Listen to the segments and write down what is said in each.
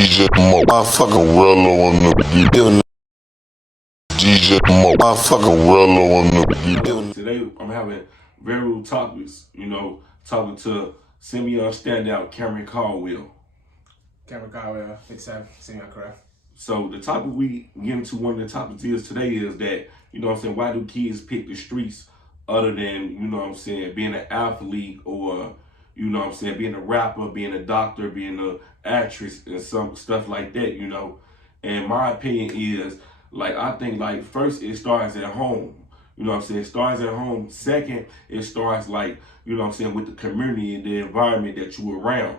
DJ Mo, I fucking Rello on the beat. DJ Mo, I fucking Rello on the beat. Today I'm having very real topics, talking to semi-on standout Cameron Caldwell. Cameron Caldwell, 57, semi-on correct. So the topic we get into, one of the topics is today is that, why do kids pick the streets other than, being an athlete or, being a rapper, being a doctor, being an actress and some stuff like that, And my opinion is, I think, first it starts at home. It starts at home. Second, it starts with the community and the environment that you're around,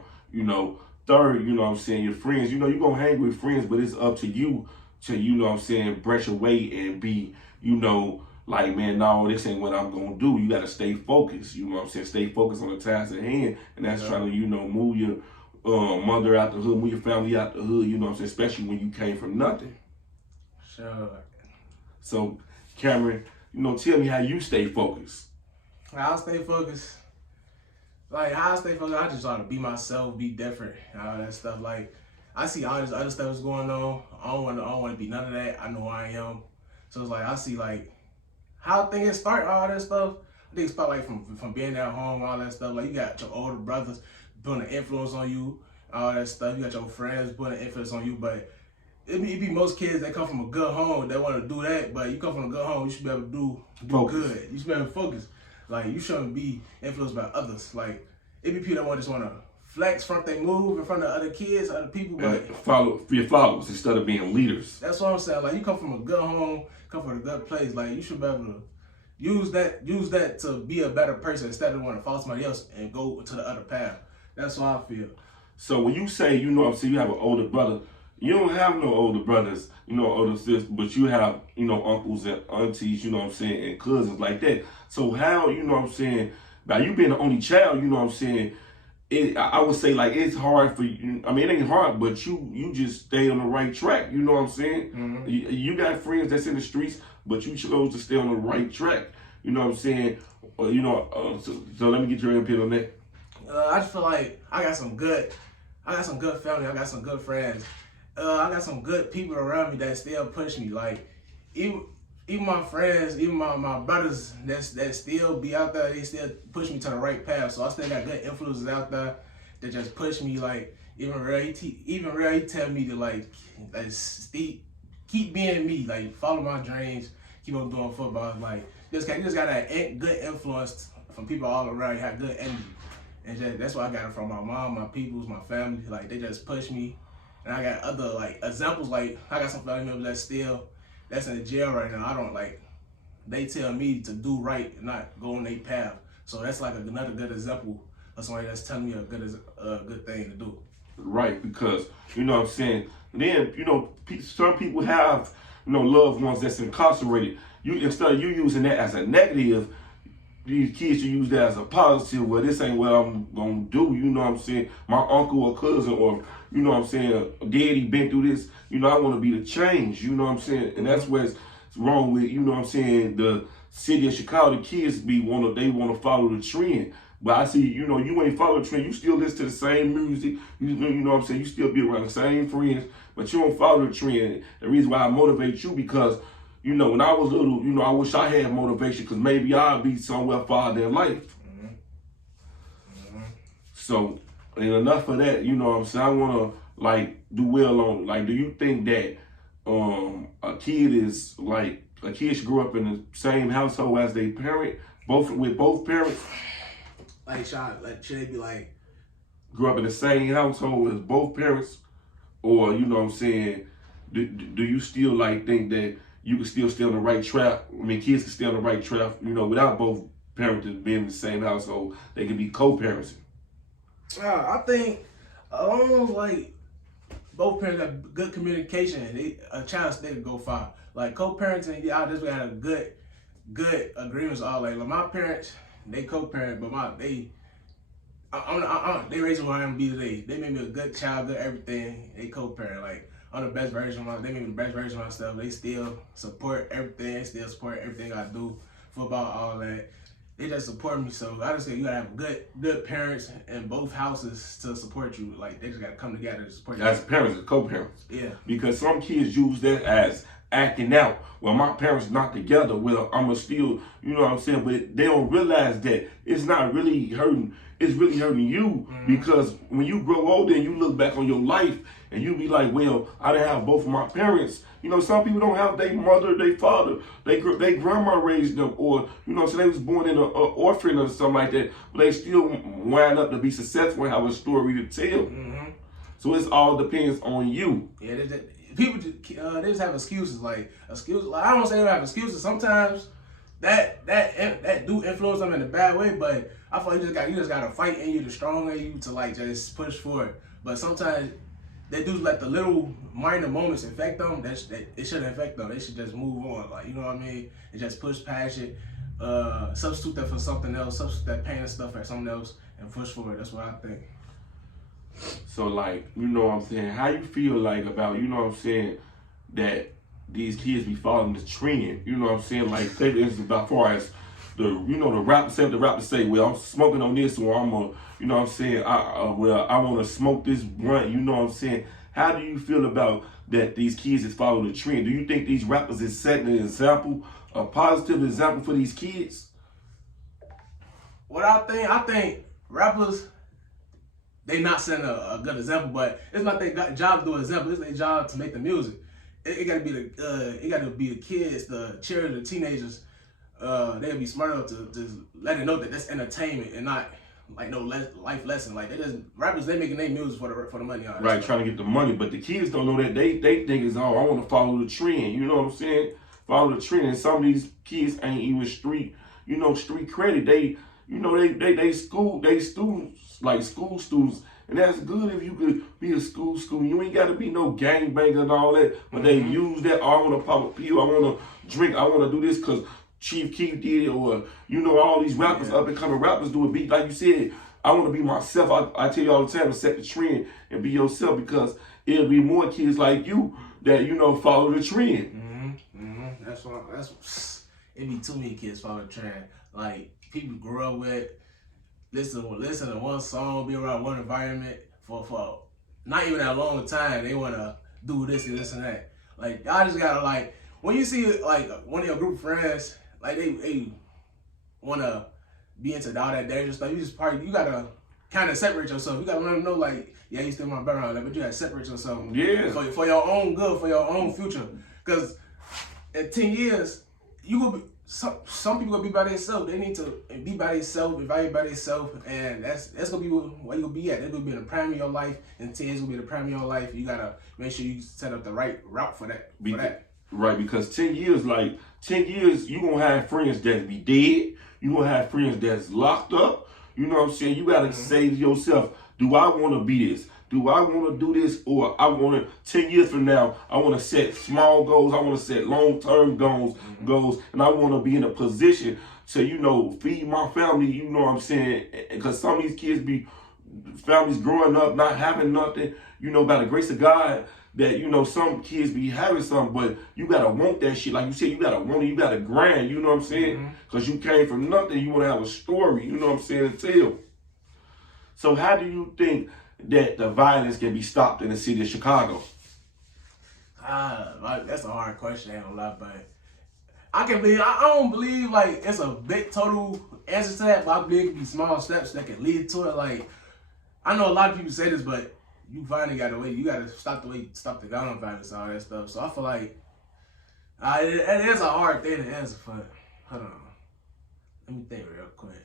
Third, your friends, you're going to hang with friends, but it's up to you to, brush away and be, man, no, this ain't what I'm going to do. You got to stay focused, stay focused on the task at hand. And that's trying to, move your mother out the hood, move your family out the hood, especially when you came from nothing. Sure. So, Cameron, tell me how you stay focused. How I stay focused? I just try to be myself, be different, all that stuff. I see all this other stuff that's going on. I don't want to be none of that. I know who I am. So it's I see how things start, all that stuff. I think it's probably from being at home, all that stuff. You got your older brothers putting an influence on you, all that stuff. You got your friends putting an influence on you, but it be most kids that come from a good home that want to do that, but you come from a good home, you should be able to do good. You should be able to focus. You shouldn't be influenced by others. It be people that just want to flex front they move in front of other kids, other people. But follow your followers instead of being leaders. That's what I'm saying. You come from a good home, come from a good place. You should be able to use that to be a better person instead of want to follow somebody else and go to the other path. That's how I feel. So when you say, you have an older brother, you don't have no older brothers, older sisters, but you have, uncles and aunties, and cousins like that. So how, by you being the only child, I would say it's hard for you. I mean, it ain't hard, but you just stay on the right track. You know what I'm saying? Mm-hmm. You got friends that's in the streets, but you chose to stay on the right track. You know what I'm saying? So let me get your input on that. I just feel I got some good family. I got some good friends. I got some good people around me that still push me. Even my friends, even my brothers that still be out there, they still push me to the right path. So I still got good influences out there that just push me. Even Ray, he tell me to keep being me. Follow my dreams, keep on doing football. You just got that good influence from people all around. You have good energy, and that's why I got it from my mom, my peoples, my family. They just push me. And I got other examples. I got some family members that's in the jail right now. They tell me to do right and not go on their path. So that's another good example of somebody that's telling me a good thing to do. Right, because what I'm saying. Then some people have loved ones that's incarcerated. Instead of you using that as a negative, these kids should use that as a positive. Well, this ain't what I'm gonna do. My uncle or cousin or daddy been through this. I want to be the change. And that's what's wrong with the city of Chicago. The kids they want to follow the trend. But I see you ain't follow the trend. You still listen to the same music. You still be around the same friends, but you don't follow the trend. The reason why I motivate you because when I was little, I wish I had motivation because maybe I'd be somewhere farther in life. Mm-hmm. So, and enough of that, I want to do well on, do you think that a kid should grow up in the same household as their parent, with both parents? Should they be grow up in the same household as both parents? Or, do you still think that you can still stay on the right track? I mean, kids can stay on the right track, without both parents being in the same household. They can be co-parenting. I think both parents have good communication. A child still can go far. Co-parenting, I just got a good agreements. All my parents, they co-parent, but they raised me where I am be today. They made me a good child, good everything. They co-parent. I'm the best version of they made me the best version of myself. They still support everything. They still support everything I do. Football, all that. they just support me. So I just say you gotta have good parents in both houses to support you. Like they just gotta come together to support you. As parents and co-parents. Yeah. Because some kids use that as acting out. Well, my parents not together. Well, I'ma still, you know what I'm saying? But they don't realize that it's not really hurting. It's really hurting you because when you grow older and you look back on your life and you be like, well, I didn't have both of my parents. You know, some people don't have their mother, their father, they grandma raised them, or you know, so they was born in an orphan or something like that. But they still wind up to be successful and have a story to tell. So it's all depends on you. Yeah, people they just have excuses. Like I don't want to say they don't have excuses. Sometimes that do influence them in a bad way, but I feel like you just gotta fight in you, the strong in you to like just push forward. But sometimes they do let the little minor moments affect them. It shouldn't affect them. They should just move on. Like you know what I mean? And just push past it. Substitute that for something else. Substitute that pain and stuff for something else and push forward. That's what I think. So like, you know what I'm saying, how you feel like about, you know what I'm saying, that these kids be following the trend, you know what I'm saying, like say for instance about far as the, you know, the rappers say, well, I'm smoking on this, or I'm gonna, you know what I'm saying, I wanna smoke this blunt, you know what I'm saying. How do you feel about that these kids is following the trend? Do you think these rappers is setting an example, a positive example for these kids? What I think rappers, they not setting a good example, but it's not their job to do an example. It's their job to make the music. It gotta be the kids, the children, the teenagers. They gotta be smart enough to let it know that that's entertainment and not like no life lesson. Like rappers, they making their music for the money. Right, trying to get the money, but the kids don't know that they think it's I want to follow the trend. You know what I'm saying? Follow the trend. And some of these kids ain't even street credit. They students, like school students, and that's good if you could be a school student. You ain't got to be no gangbanger and all that, but they use that, I want to pop a pill, I want to drink, I want to do this because Chief Keef did it, or, you know, all these rappers, up and coming rappers do it. Be like you said, I want to be myself. I tell you all the time to set the trend and be yourself, because it'll be more kids like you that, you know, follow the trend. It be too many kids follow the trend. Like people grew up with listen to one song, be around one environment for not even that long time. They wanna do this and this and that. Like y'all just gotta, like, when you see like one of your group of friends, like they wanna be into all that dangerous stuff, you gotta kind of separate yourself. You gotta let them know, like, yeah, you still my brother on that, but you gotta separate yourself. Yeah. For your own good, for your own future. Cause in 10 years, you will be some people gonna be by themselves. They need to be by themselves, evaluate by themselves, and that's gonna be where you'll be at. They're gonna be in the prime of your life, and 10 years will be the prime of your life. You gotta make sure you set up the right route for that. Right, because 10 years, you gonna have friends that be dead. You gonna have friends that's locked up. You know what I'm saying? You gotta say to yourself, do I wanna be this? Do I want to do this, or I want to, 10 years from now, I want to set small goals, I want to set long-term goals, and I want to be in a position to, you know, feed my family, you know what I'm saying? Because some of these kids families growing up, not having nothing, you know, by the grace of God, that, you know, some kids be having something, but you got to want that shit. Like you said, you got to want it, you got to grind, you know what I'm saying? Because you came from nothing, you want to have a story, you know what I'm saying, to tell. So how do you think that the violence can be stopped in the city of Chicago? That's a hard question, I ain't gonna lie, but I don't believe like it's a big total answer to that, but I believe it can be small steps that can lead to it. Like, I know a lot of people say this, but you finally got to wait. You got to stop the gun violence and all that stuff. So I feel like it is a hard thing to answer, but hold on. Let me think real quick.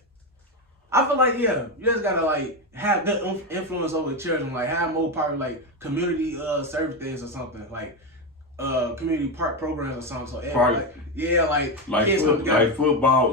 I feel like, yeah, you just gotta like have good influence over children, like have more part of like community service things or something, like community park programs or something. So like football,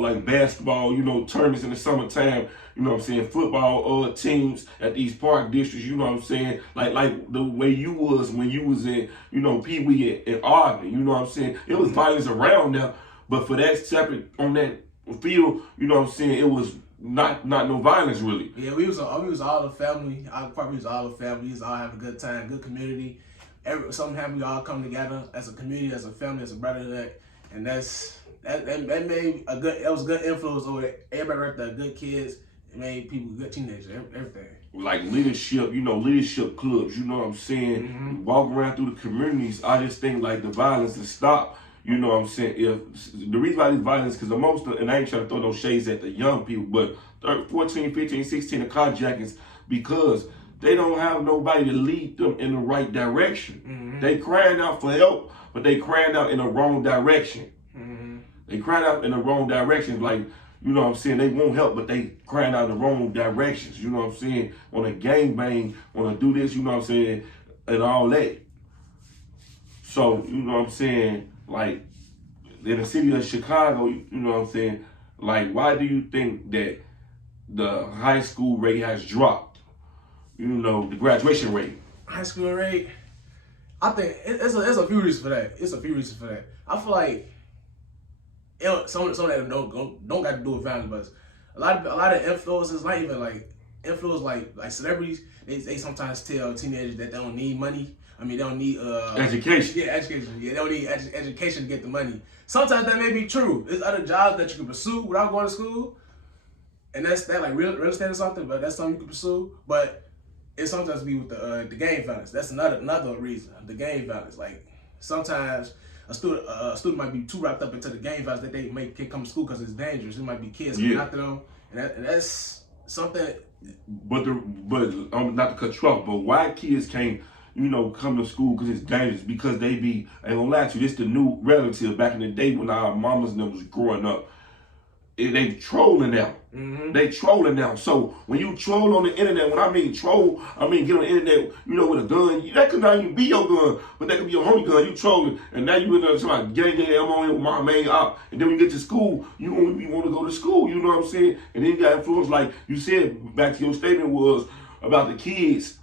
like basketball, you know, tournaments in the summertime, you know what I'm saying, football teams at these park districts, you know what I'm saying, like the way you was when you was in, you know, Pee Wee and Ogden, you know what I'm saying. It was violence around there, but for that separate on that field, you know what I'm saying, it was not no violence really. Yeah, we was all a family. Our park was all a family. We was all have a good time, good community. Something happened, we all come together as a community, as a family, as a brotherhood, and that's that made that was a good influence over everybody right there, good kids. It made people good teenagers, everything. Like leadership, leadership clubs, you know what I'm saying? Mm-hmm. Walk around through the communities. I just think like the violence to stop. You know what I'm saying? If the reason why this violence, because and I ain't trying to throw no shades at the young people, but 14, 15, 16 are carjackings because they don't have nobody to lead them in the right direction. Mm-hmm. They crying out for help, but they crying out in the wrong direction. Mm-hmm. They crying out in the wrong direction. Like, you know what I'm saying? They won't help, but they crying out in the wrong directions. You know what I'm saying? On a gangbang, want to do this, you know what I'm saying? And all that. So, you know what I'm saying? Like, in the city of Chicago, you know what I'm saying? Like, why do you think that the high school rate has dropped? You know, the graduation rate. High school rate? I think it's a few reasons for that. It's a few reasons for that. I feel like some of that don't got to do with family, but a lot of influences, not even like influence like celebrities. They sometimes tell teenagers that they don't need money. I mean, they don't need education. Yeah, education. Yeah, they don't need education to get the money. Sometimes that may be true. There's other jobs that you can pursue without going to school, and that's like real estate or something. But that's something you can pursue. But it sometimes be with the gang violence. That's another reason. The gang violence. Like sometimes a student might be too wrapped up into the gang violence that they can't come to school because it's dangerous. It might be kids coming after them, and that's something. But not to cut you off, but why kids can't come to school because it's dangerous? Because they be, I ain't gonna lie to you, this the new relative back in the day when our mamas and them was growing up. They trolling now. Mm-hmm. They trolling now. So when you troll on the internet, when I mean troll, I mean get on the internet, with a gun. That could not even be your gun, but that could be your homie gun. You trolling, and now you in there talking gang, I'm on here with my main op. And then when you get to school, you want to go to school. You know what I'm saying? And then you got influence, like you said. Back to your statement was about the kids.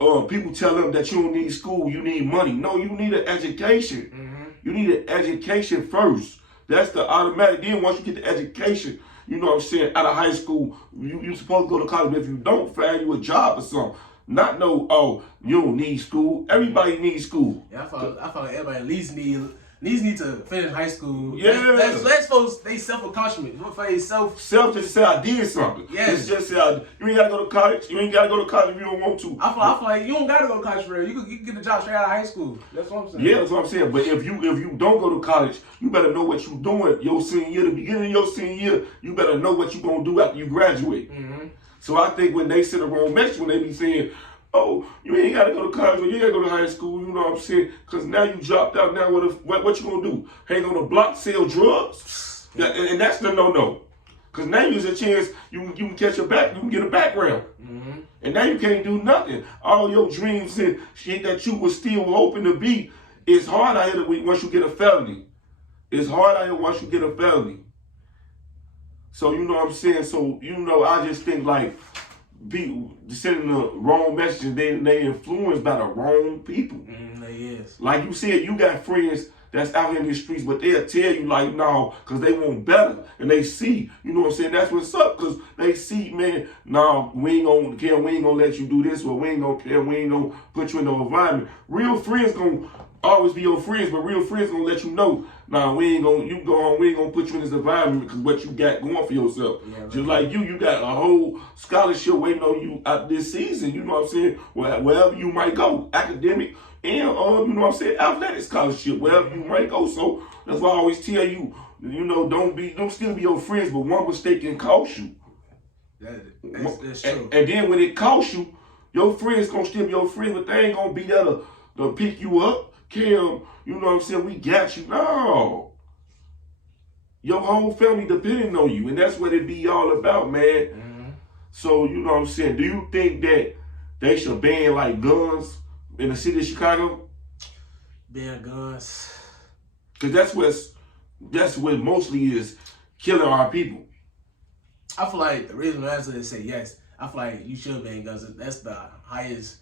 People tell them that you don't need school, you need money. No, you need an education. Mm-hmm. You need an education first. That's the automatic. Then once you get the education, you know what I'm saying, out of high school, you supposed to go to college. But if you don't, find you a job or something. Not no, you don't need school. Everybody needs school. Yeah, I feel like everybody at least need to finish high school. Yeah. That's supposed they self-accomplishment. Self just say I did something. Yes. It's just say you ain't gotta go to college. You ain't gotta go to college if you don't want to. I feel like you don't gotta go to college for real. You can get a job straight out of high school. That's what I'm saying. Yeah, that's what I'm saying. But if you don't go to college, you better know what you're doing your senior year. The beginning of your senior year, you better know what you're gonna do after you graduate. Mm-hmm. So I think when they send a wrong message, when they be saying, oh, you ain't got to go to college or you ain't got to go to high school, you know what I'm saying? Because now you dropped out. Now what you going to do? Hang on the block, sell drugs? And that's the no-no. Because now you have a chance, you can catch your back, you can get a background. Mm-hmm. And now you can't do nothing. All your dreams and shit that you were still hoping to be, it's hard out here once you get a felony. It's hard out here once you get a felony. So, you know what I'm saying? So, I just think like, people sending the wrong messages, they influenced by the wrong people. Yes. Like you said, you got friends that's out here in the streets, but they'll tell you like, no, because they want better. And they see, you know what I'm saying, that's what's up, because they see, man, no, we ain't gonna care, we ain't gonna let you do this, or we ain't gonna care, we ain't gonna put you in no environment. Real friends gonna always be your friends, but real friends gonna let you know, nah, we ain't gonna put you in this environment because what you got going for yourself. Yeah, just like you got a whole scholarship waiting on you out this season, you know what I'm saying? Wherever you might go, academic and you know what I'm saying, athletic scholarship, wherever you might go. So that's why I always tell you, don't still be your friends, but one mistake can cost you. That's true. And then when it costs you, your friends gonna still be your friends, but they ain't gonna be there to pick you up. Kim, you know what I'm saying, we got you. No. Your whole family depending on you, and that's what it be all about, man. Mm-hmm. So, you know what I'm saying, do you think that they should ban like guns in the city of Chicago? Ban guns? Because that's what mostly is killing our people. I feel like the reason I say yes, I feel like you should ban guns. That's the highest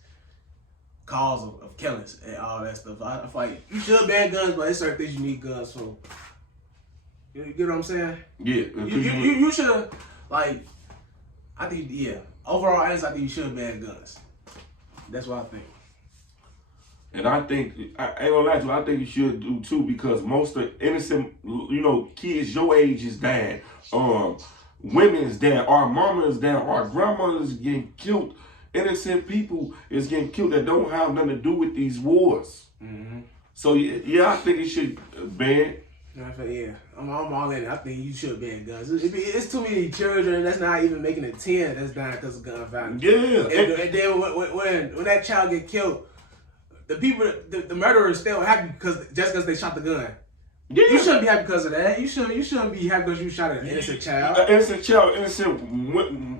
cause of killings and all that stuff. I feel like you should ban guns, but there's certain things you need guns for. You get what I'm saying? Yeah. You should, like, I think, overall, I think you should ban guns. That's what I think. And I think, I ain't gonna lie to you, I think you should do too, because most of innocent, kids your age is dying. Women is dying. Our mama is dying. Our grandmothers is getting killed. Innocent people is getting killed that don't have nothing to do with these wars. So yeah, I think it should ban. Yeah, I'm all in it. I think you should ban guns. It's too many children that's not even making a 10 that's dying because of gun violence. Yeah. And then when that child get killed, the murderer is still happy just because they shot the gun. Yeah. You shouldn't be happy because of that. You shouldn't be happy because you shot an innocent child. An innocent child, innocent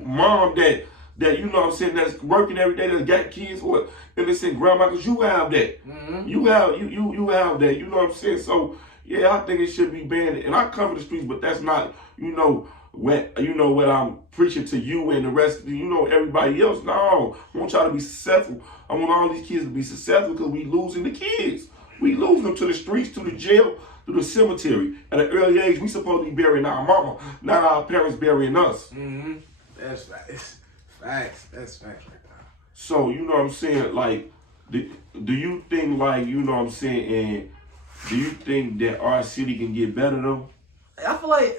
mom that that's working every day, that got kids, or innocent grandma, because you have that. You have that. You know what I'm saying? So yeah, I think it should be banned. And I cover the streets, but that's not what I'm preaching to you and the rest of everybody else. No, I want y'all to be successful. I want all these kids to be successful, because we losing the kids. We losing them to the streets, to the jail, to the cemetery. At an early age, we supposed to be burying our mama, not our parents burying us. That's facts. That's facts right now. So, you know what I'm saying? Like, do you think, like, you know what I'm saying, and do you think that our city can get better though? I feel like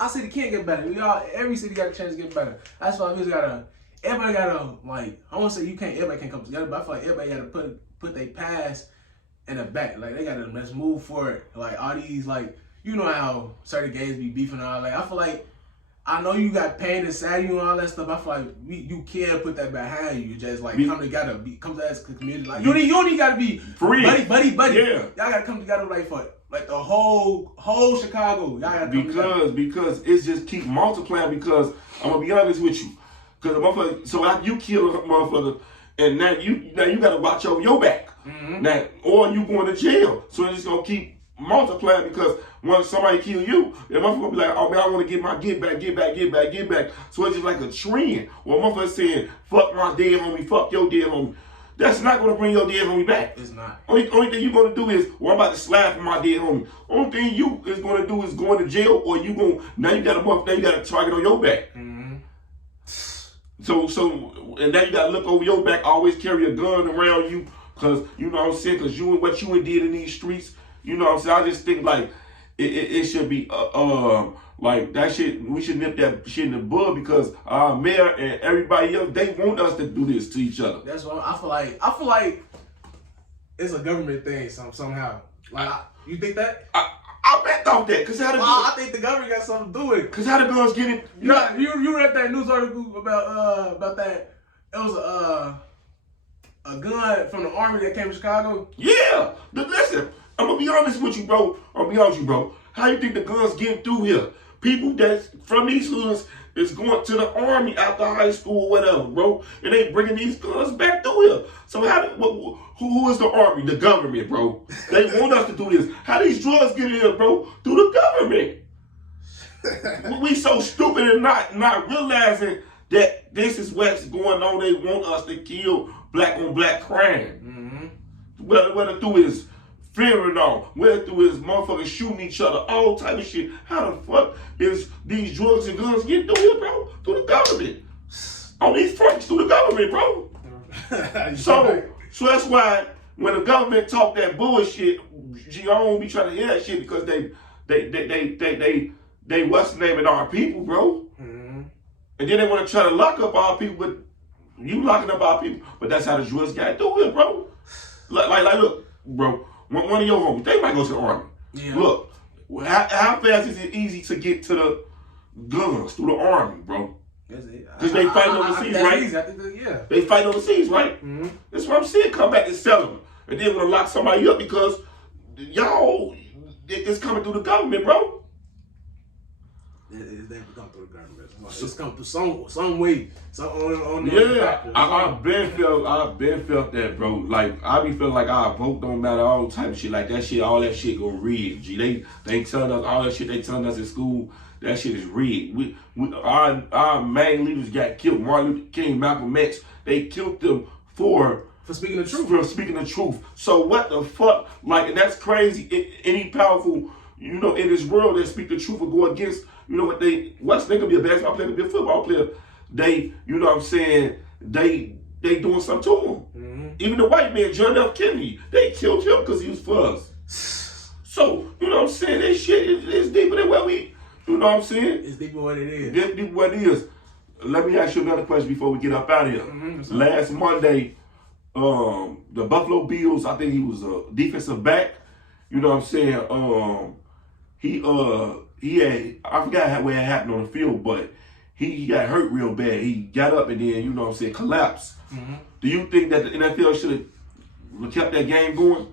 our city can't get better. Every city got a chance to get better. That's why everybody gotta, like, I won't say everybody can't come together, but I feel like everybody gotta put their past in the back. Like, they gotta, let's move forward. Like, all these, like, you know how certain gays be beefing and all that. I feel like, I know you got pain inside you and all that stuff. I feel like you can put that behind you. Just like come together, come as a community. Like you only gotta be free, buddy. Yeah, y'all gotta come together for the whole Chicago. Y'all gotta come together. Because it's just keep multiplying. Because I'm gonna be honest with you, because motherfucker. So after you kill a motherfucker, and now you gotta watch over your back. Now, or you going to jail. So it's just gonna keep multiplying, because once somebody kill you, the motherfucker be like, oh man, I want to get my get back. So it's just like a trend. Well, motherfucker saying, fuck my dead homie, fuck your dead homie. That's not going to bring your dead homie back. It's not. Only thing you're going to do is, well, I'm about to slap for my dead homie. Only thing you is going to do is going to jail, or you got a target on your back. So, and now you got to look over your back, always carry a gun around you, because, you know what I'm saying, because you and what you did in these streets. You know what I'm saying? I just think like it should be like that shit. We should nip that shit in the bud, because our mayor and everybody else, they want us to do this to each other. That's what I feel like it's a government thing somehow. Like you think that? I bet thought that, cause I think the government got something to do with it. Cause how the guns get it? You read that news article about that? It was a gun from the army that came to Chicago. Yeah, listen. I'm gonna be honest with you, bro. How you think the guns getting through here? People that's from these hoods is going to the army after high school or whatever, bro. And they bringing these guns back through here. So who is the army? The government, bro. They want us to do this. How these drugs get in here, bro? Through the government. We so stupid and not realizing that this is what's going on. They want us to kill black on black crime. Whether through his fearing on, whether through his motherfuckers shooting each other, all type of shit. How the fuck is these drugs and guns getting through here, bro? Through the government. On these fronts, through the government, bro. So that's why when the government talk that bullshit, I don't be trying to hear that shit, because they what's the name of our people, bro. And then they want to try to lock up our people, but you locking up our people. But that's how the drugs got through here, bro. Like look, bro. One of your homies, they might go to the army. Yeah. Look, how fast is it easy to get to the guns through the army, bro? Because they fight overseas, right? They fight overseas, right? That's what I'm saying. Come back and sell them. And then want to lock somebody up because y'all, it's coming through the government, bro. It's never come through the government. It's come through some way. I've been felt that, bro. Like I be feeling like our vote don't matter, all type of shit. Like that shit, all that shit go rigged. G, they telling us all that shit. They telling us in school that shit is rigged. Our main leaders got killed. Martin Luther King, Malcolm X. They killed them for speaking the truth. For speaking the truth. So what the fuck? Like, and that's crazy. Any powerful, in this world that speak the truth or go against. You know what they could be a basketball player, they could be a football player. They, you know what I'm saying, they doing something to them. Even the white man, John F. Kennedy, they killed him because he was for us. So, you know what I'm saying? That shit is deeper than what we, you know what I'm saying? It's deeper what it is. Deeper what it is. Let me ask you another question before we get up out of here. Last Monday, the Buffalo Bills, I think he was a defensive back. You know what I'm saying? He had, I forgot where it happened on the field, but he got hurt real bad. He got up and then, you know what I'm saying, collapsed. Do you think that the NFL should have kept that game going?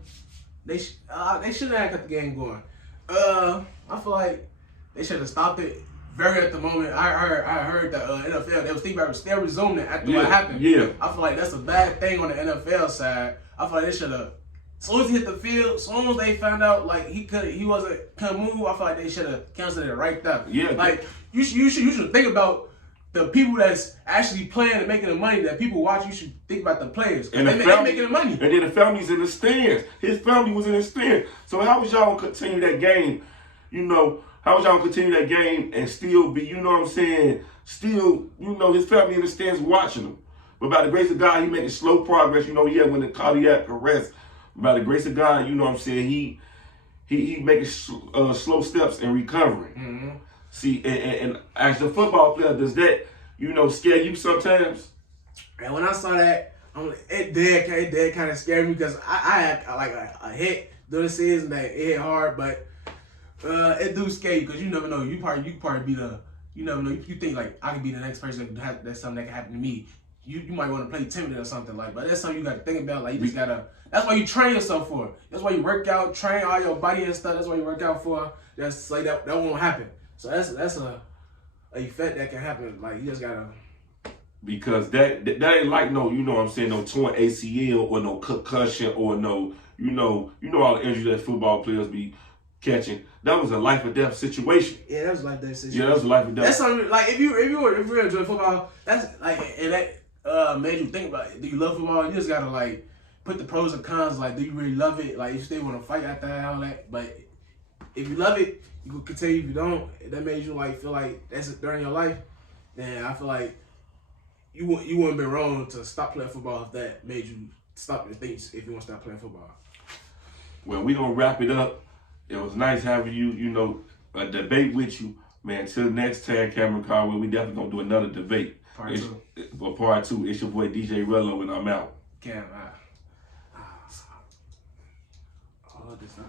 They should have kept the game going. I feel like they should have stopped it very at the moment. I heard that NFL, they was thinking about still resuming it after what happened. Yeah. I feel like that's a bad thing on the NFL side. I feel like they should have, as soon as he hit the field, as soon as they found out like he couldn't move, I feel like they should have canceled it right there. Yeah. Like you should think about the people that's actually playing and making the money that people watch. You should think about the players. And they making the money. And then the family's in the stands. His family was in the stands. So how was y'all gonna continue that game? You know, how was y'all gonna continue that game and still be, you know what I'm saying, still, you know, his family in the stands watching him. But by the grace of God, he making slow progress. You know, he had when the cardiac arrest. By the grace of God, you know what I'm saying, he making slow steps in recovering. See, and as a football player, does that, you know, scare you sometimes? And when I saw that, it did kind of scare me because I had like a hit during the season that it hit hard, but it do scare you because you never know. You probably be the, you never know. You think like I could be the next person that's something that can happen to me. You might want to play timid or something like, but that's something you got to think about. Like you just gotta. That's why you train yourself for. That's why you work out, train all your body and stuff. That's why you work out for. That's like that won't happen. So that's a effect that can happen. Like you just gotta. Because that ain't like no, you know what I'm saying, no torn ACL or no concussion or no, you know all the injuries that football players be catching. That was a life or death situation. Yeah, that was a life or death situation. Yeah, that was a life or death. That's something like if you enjoy football, that's like and that made you think about it. Do you love football? You just gotta like put the pros and cons. Like, do you really love it? Like, you still want to fight after that, all that. But if you love it, you can continue. If you don't, if that made you like feel like that's during your life, then I feel like you wouldn't be wrong to stop playing football if that made you stop your things. If you want to stop playing football. Well, we gonna wrap it up. It was nice having you, you know, a debate with you, man. Till next time, Cameron Conway, we definitely gonna do another debate. Part two. For part 2, it's your boy DJ Rello, and I'm out. Cam, all this time.